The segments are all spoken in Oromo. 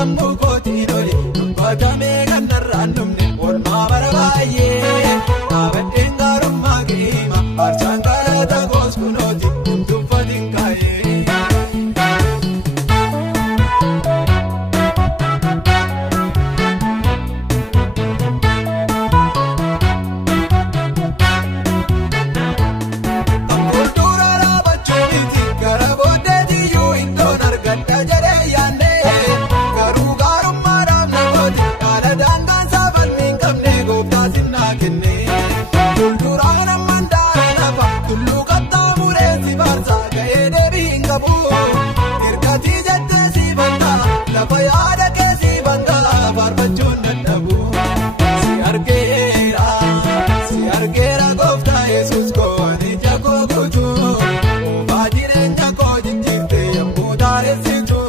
sammuu kootii loli dubbatamee kan narraan dhumne oolmaa bara baay'ee dhaabadheen gaarummaa keema arsaan galata goos kunooti hin tuffatin kaayee. Ergatii jettee si banta lafa yaada kee si banta faarfachuun dadhabu si argeera gooftaa Yesuus kooni jakoo guutu muufaa jireenya koo jijjiirtee yommuu taaressitu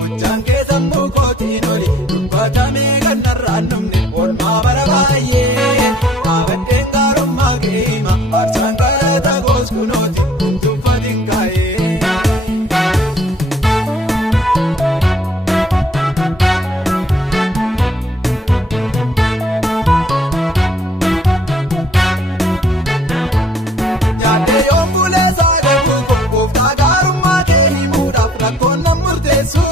hojjaan kee sammuu kootiin oli dubbatamee kan narraan dhumne oolmaa bara baay'ee dhaabadheen gaarummaa kee hima arsaan galata goos kunooti. Yaadde yommuu leessaa gabuun gooftaa gaarummaa kee himuudhaaf rakkoon nan murteessu.